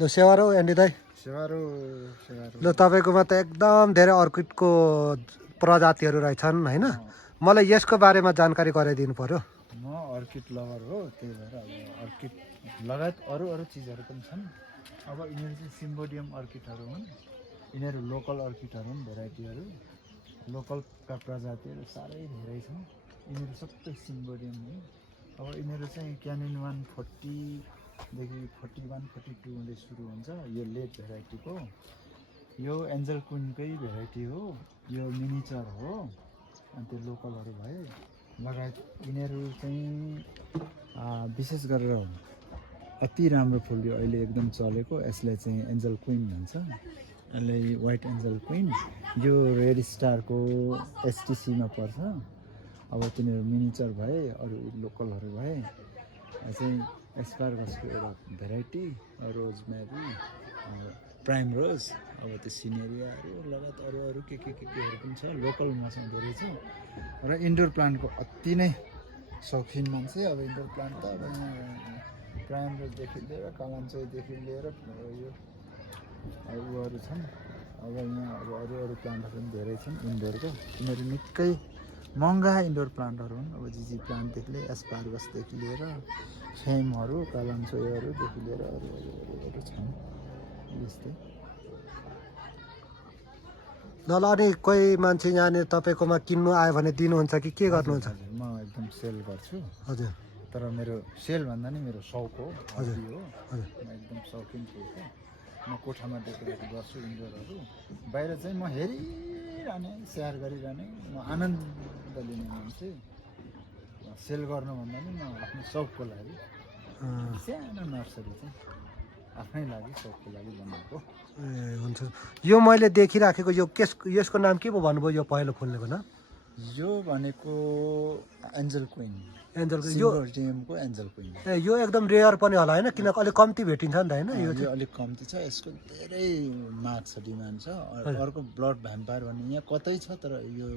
ल सेवारो एन्डी दाई सेवारो ल तपाईँकोमा त एकदम धेरै अर्किडको प्रजातिहरू रहेछन् होइन मलाई यसको बारेमा जानकारी गराइदिनु पर्यो म अर्किड लभर हो त्यही भएर अब अर्किड लगायत अरू अरू चिजहरू पनि छन् अब यिनीहरू चाहिँ सिम्बोडियम अर्किडहरू हुन् यिनीहरू लोकल अर्किडहरू हुन् भेराइटीहरू लोकलका प्रजातिहरू साह्रै धेरै छन् यिनीहरू सबै सिम्बोडियम हुन् अब यिनीहरू चाहिँ क्यानिन 140देखि 41, 42 हुँदै सुरु हुन्छ यो लेट भेराइटीको यो एन्जल क्विनकै भेराइटी हो यो मिनिचर हो अनि त्यो लोकलहरू भए लगायत यिनीहरू चाहिँ विशेष गरेर अति राम्रो फुल यो अहिले एकदम चलेको यसलाई चाहिँ एन्जल क्विन भन्छ यसलाई वाइट एन्जल क्विन यो रेड स्टारको एसटिसीमा पर्छ अब तिनीहरू मिनिचर भए अरू लोकलहरू भए चाहिँ एस्पार्गसको एउटा भेराइटी रोजमेरी प्राइम रोज अब त्यो सिनेरियाहरू लगायत अरू अरू केहरू पनि छ लोकल मसँग धेरै छ र इन्डोर प्लान्टको अति नै शौखिन मान्छे अब इन्डोर प्लान्ट त अब प्राइम रोजदेखि लिएर कालाम्चोदेखि लिएर यो उयोहरू छन् अब यहाँ अब अरू प्लान्टहरू पनि धेरै छन् इन्डोरको यिनीहरू निकै महँगा इन्डोर प्लान्टहरू हुन् अब जिजी प्लान्टदेखि लिएर एस्पार्गसदेखि लिएर फेमहरू कालाम्चोहरूदेखि लिएर अरू छन् यस्तै ल अनि कोही मान्छे यहाँनिर तपाईँकोमा किन्नु आयो भने दिनुहुन्छ कि के गर्नुहुन्छ म एकदम सेल गर्छु हजुर तर मेरो सेल भन्दा नि मेरो सौक हो हजुर हो हजुर म एकदम सौकिन फुलको म कोठामा डेकोरेट गर्छु इन्डोरहरू बाहिर चाहिँ म हेरिरहने स्याहार गरिरहने म आनन्द लिने मान्छे सेल गर्नुभन्दा नि म आफ्नो सौकको लागि सानो नर्सरी चाहिँ आफ्नै लागि सौकको लागि बनाएको ए हुन्छ यो मैले देखिराखेको यो यसको नाम के पो भन्नुभयो यो पहेँलो फुल्नेको नाम यो भनेको एन्जल क्विन एन्जलको यो सिम्बोडियमको एन्जल क्विन ए यो एकदम रेयर पनि होला होइन किनकि अलिक कम्ती भेटिन्छ नि त होइन यो यो अलिक कम्ती छ यसको धेरै माग छ डिमान्ड छ अर्को ब्लड भ्याम्पायर भन्ने यहाँ कतै छ तर यो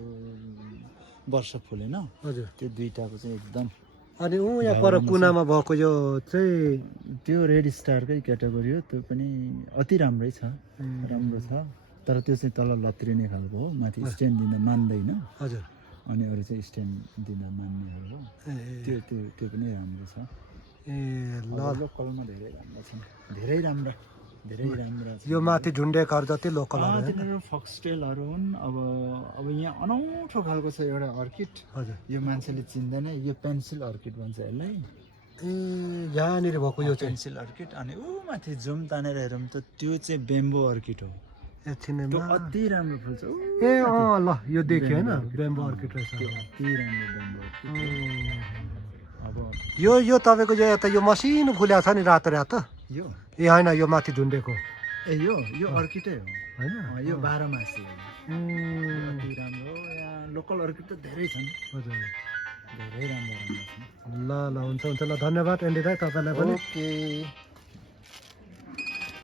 वर्ष फुलेन हजुर त्यो दुईटाको चाहिँ एकदम अनि यहाँ पर कुनामा भएको यो चाहिँ त्यो रेड स्टारकै क्याटेगोरी हो त्यो पनि अति राम्रै छ राम्रो छ तर त्यो चाहिँ तल लत्रिने खालको हो माथि स्ट्यान्ड दिन मान्दैन हजुर अनि अरू चाहिँ स्ट्यान्ड दिन मान्नेहरू हो त्यो पनि राम्रो छ ए ल लोकलमा धेरै राम्रो छन् धेरै राम्रा छ यो माथि झुन्डेकाहरू जति लोकल तिनीहरू फक्सटेलहरू हुन् अब यहाँ अनौठो खालको छ एउटा अर्किड हजुर यो मान्छेले चिन्दैन यो पेन्सिल अर्किड भन्छ यसलाई ए यहाँनिर भएको यो चाहिँ पेन्सिल अर्किड अनि ऊ माथि जुम तानेर हेरौँ त त्यो चाहिँ बेम्बो अर्किड हो एकछिन त्यो अति राम्रो फुल्छ ए ल यो देख्यो होइन बेम्बो अर्किड रहेछ अति राम्रो बेम्बो अर्किड अब यो तपाईँको यो यता यो मसिनो फुल्या छ नि रातो रातो यो ए होइन यो माथि झुन्डेको ए यो अर्किडै हो होइन यो 12 मासे हो अति राम्रो हो यहाँ लोकल अर्किड त धेरै छन् हजुर धेरै राम्रो छन् ल हुन्छ ल धन्यवाद एन्डी दाइ तपाईँलाई पनि ओके